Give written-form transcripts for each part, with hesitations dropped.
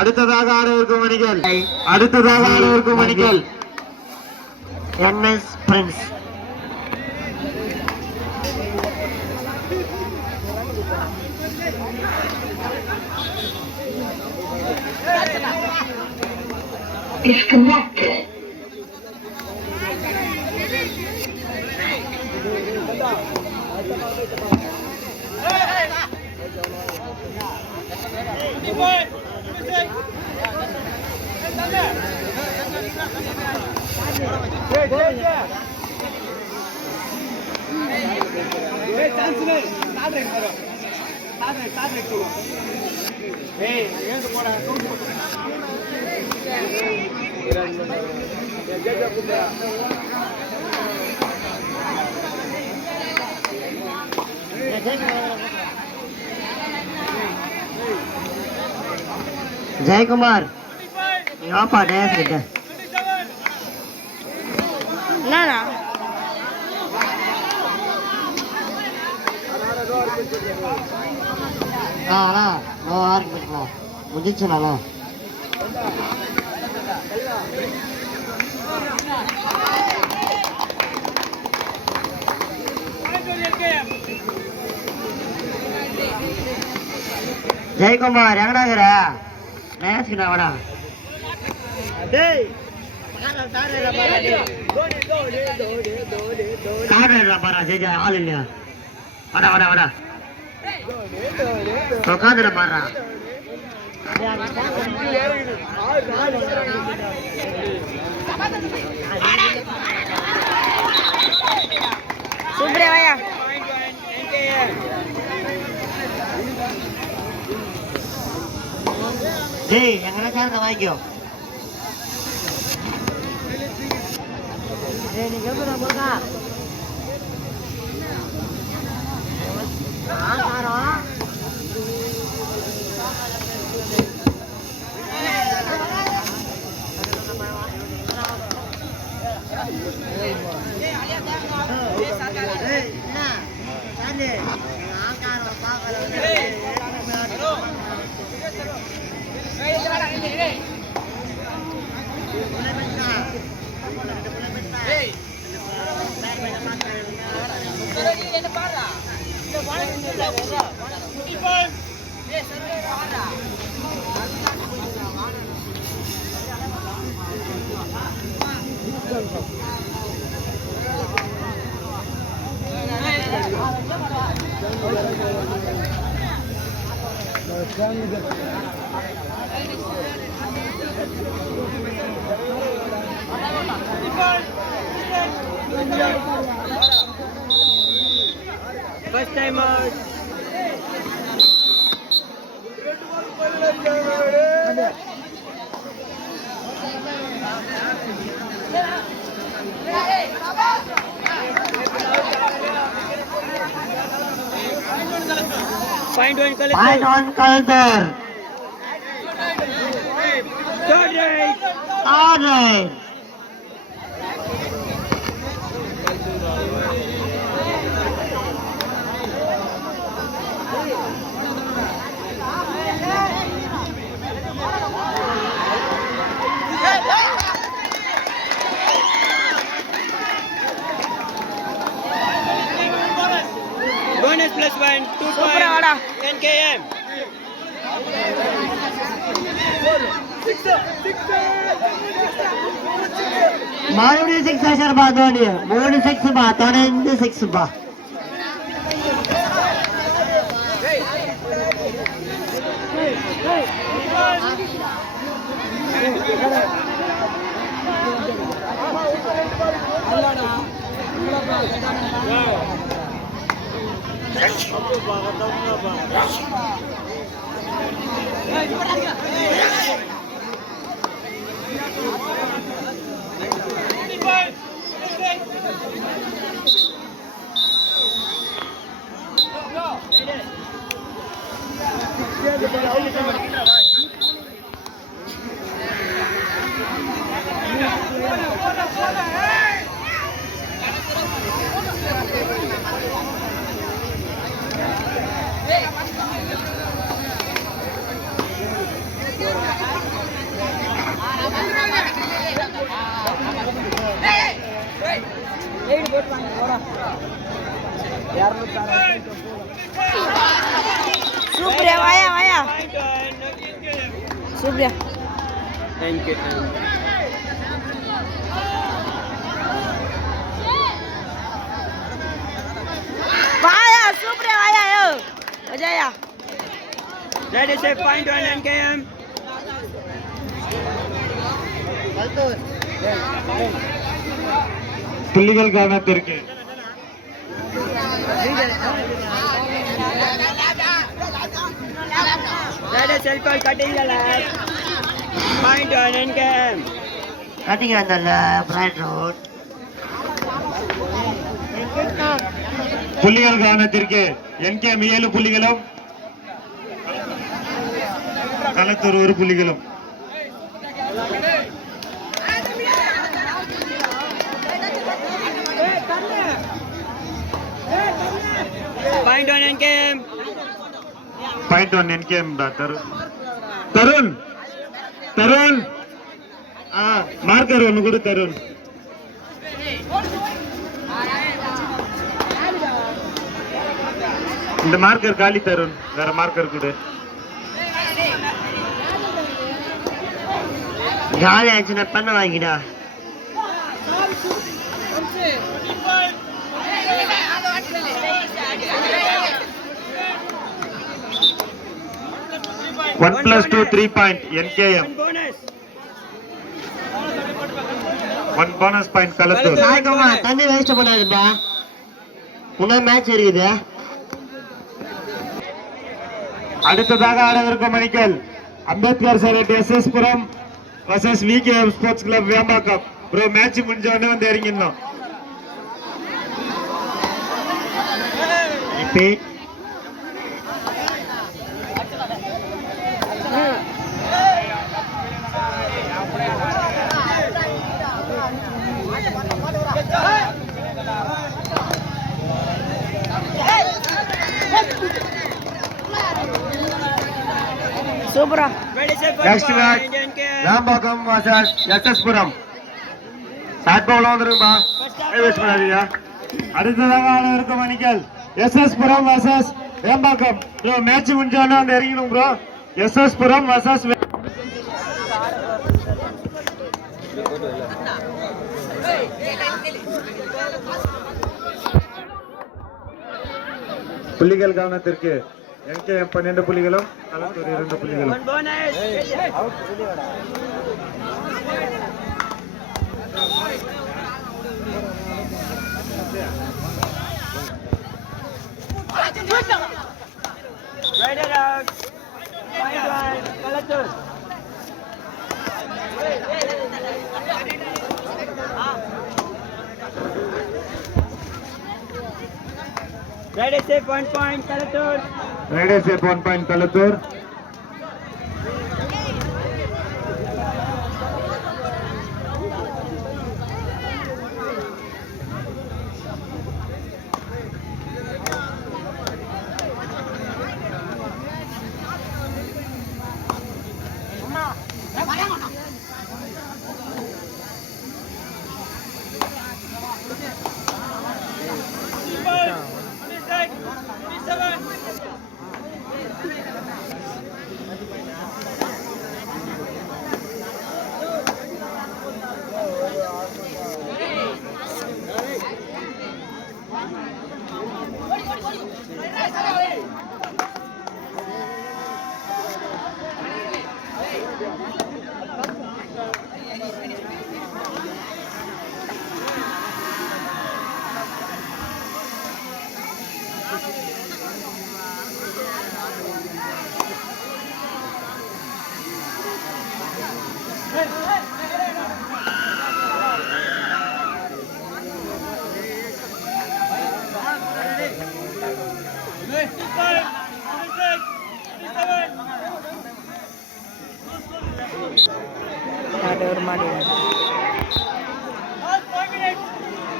அடுத்ததாக ஆடவிருக்கும் அணிகள் என்எஸ் பிரின்ஸ். Disconnected. ஜெயக்குமார் வாப்பா டேஸ் கிட்ட. என்னடா அண்ணா ஆர்க்கு போய்க்கலாம் முடிச்சுனாலா ஜெயக்குமார் எங்கடாங்கிற நேசிக்கிட்டா வாடா. பாரா ஜெய ஆள் இல்லையா? வாடா வாடா வாடா உட்காந்துட பாடுறா. சுப்ரேவாயா டேய் எங்கடா சார் வாங்கிக்கோ. நீ கேட்குற போதா first time out. Point one collector. Third right. All right. Bonus plus 1, 2 points. NKM. மறுபடியும் 6 ஆஷர் பாத்தோனே 3 6 பாத்தோனே இந்த 6 பா. Supriya, vaya. Point one. Supriya. NKM. Vaya, Supriya, vaya, yo. Vaya. Ready, set, point one, NKM. புள்ளிகள் கவனத்திற்கு. Ready, set, call, cutting the left. Point one, NKM. Cutting on the left, right road. புள்ளிகள் கவனத்திற்கு. NKM 7 புள்ளிகளும் களத்தூர் 1 புள்ளிகளும். Point one, NKM. Point 1 NKM தான். Tarun marker ஒன்று கொடு தருண். இந்த மார்க்கர் காலி தருண், வேற மார்க்கர் கொடு. காலி ஆச்சுன்னா பண்ண வாங்கிடா. One plus 2 3 point NKM. One bonus. 1 bonus point Kalathur. நாயக்கம்மா தண்ணி வேஸ்ட் பண்ணாதுப்பா. இன்னும் மேட்ச் இருக்குது. அடுத்ததாக ஆடவிருக்கும் அணிகள் அம்பேத்கர் சைலட் SS Puram versus VKM sports club Vembakkam. Bro match முடிஞ்ச உடனே வந்து இறங்கிடணும். Repeat. Supra. Ready, set, Next point match one, NKM. Vembakkam versus SS Puram. சாட் பவுல் வந்துருங்கப்பா. வேஸ்ட் பண்ணாதீங்க. அடுத்ததாக ஆடவிருக்கும் அணிகள் SS Puram versus Vembakkam. Bro match முடிஞ்ச உடனே வந்து இறங்கணும் ப்ரோ. எஸ்எஸ் புரம் வர்சஸ் புள்ளிகள் கவனத்திற்கு. என்கேஎம் 12 புள்ளிகளும் களத்தூர் 2 புள்ளிகளும். One bonus. Right around. Point one, Kalatur. Ready, set, one point, Kalatur. Ready சேப் 1 பாயிண்ட் களத்தூர்.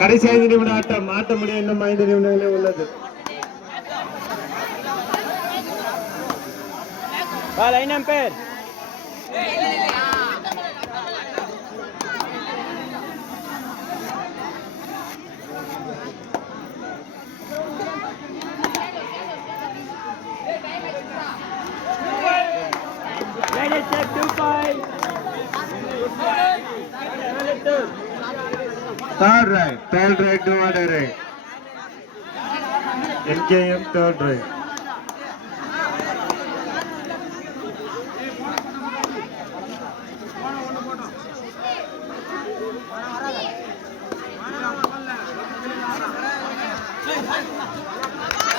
கடைசி 5 நிமிட ஆட்டம். ஆட்ட முடிய இன்னும் 5 நிமிடங்களே உள்ளது. Line umpire. Right check 2 point. Third right, divided right. NKM third right.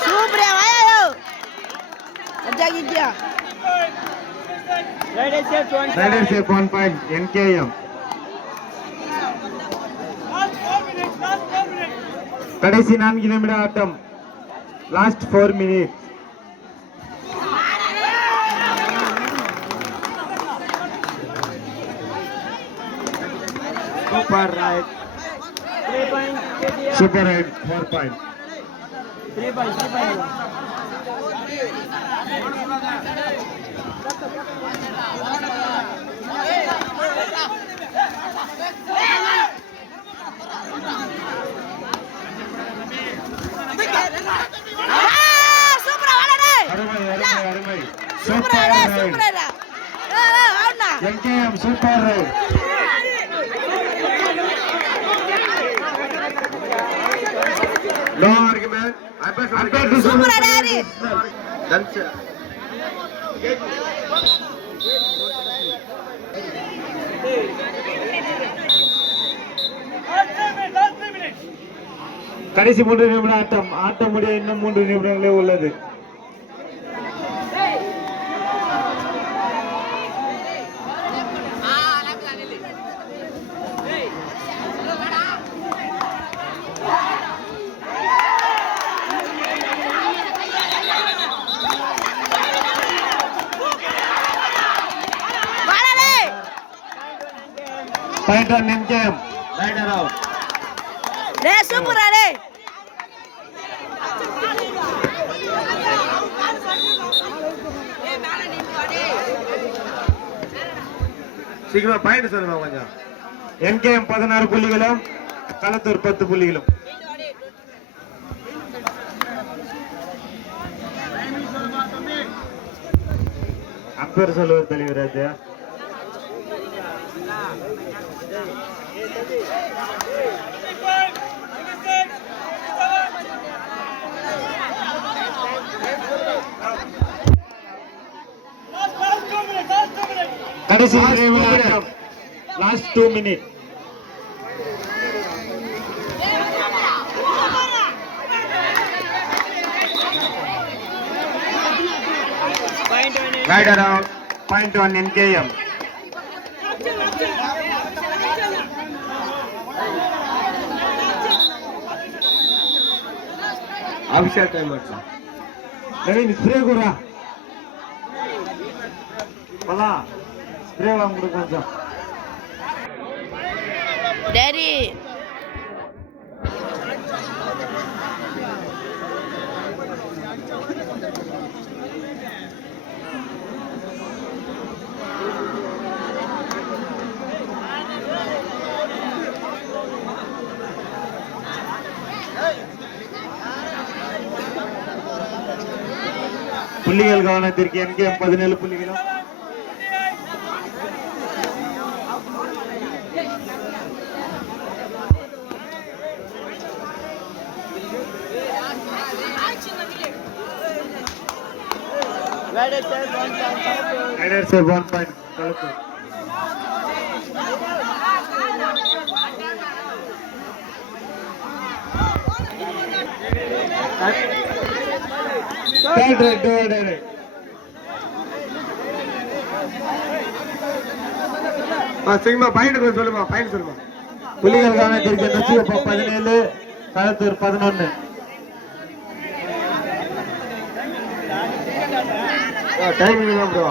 Supriya, vaya yo. Aja gidya. Right check 1 point. Right safe 1 point. NKM. கடைசி 4 நிமிட ஆட்டம். Last 4 minutes. Super right. 3 point. KTM. Super right 4 point. 3 point. 3 point. Supra, vale deh. அருமை. Supra deh, Supra dah. Avna. NKM super right. No argument. Supra dah hari. கடைசி 3 நிமிட ஆட்டம் முடிய இன்னும் 3 நிமிடங்களே உள்ளது. Vale deh. Point on NKM. Rider out. Deh, Supra deh. சீக்கிரமா point சொல்லுங்க கொஞ்சம். NKM 16 புள்ளிகளும் களத்தூர் 10 புள்ளிகளும். அம்பேர் சொல்லுவார் தலைவர் ராஜா. கடைசி last 2 minutes. Rider out. Point on NKM. Official time out. Naveen spray kura. Pala. Spray வாங்குறது கொஞ்சம். Daddy. புள்ளிகள் கவனத்திற்கு NKM 17 புள்ளிகளும் Right check 1 point. Rider save 1 point. Kalathur. Third right, divided right. சரிம்மா பாயிண்ட் சொல்லுமா பாயிண்ட் சொல்லுமா. புலிகள் கவனத்திற்கு நச்சியப்பா 17 களத்தூர் 11. டைமிங் தான் bro.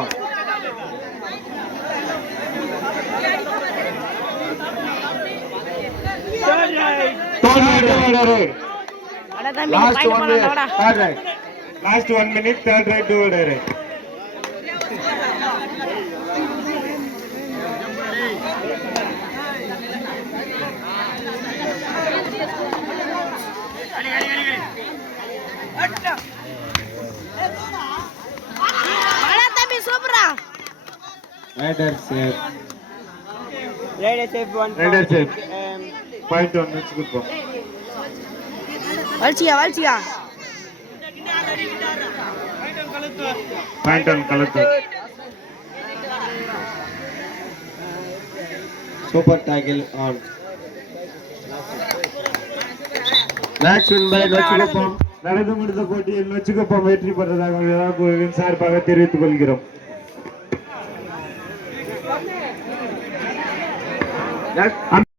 Third right. Ada tadi Last main 1 mana minute. dah. Third right. Last 1 minute. Third right, divided right. Ada tapi Supra. Rider safe Rider safe 1 Rider point. safe. Point 1 வச்சுக்குப்போம். வலிச்சியா வலிச்சியா point 1 கலத்து. Super tackle on. Match win by Nochikuppam. நடந்து முடிந்த போட்டியில் நொச்சிக்குப்பம் வெற்றி பெற்றதாக விழாக்குழுவின் சார்பாக தெரிவித்துக் கொள்கிறோம்.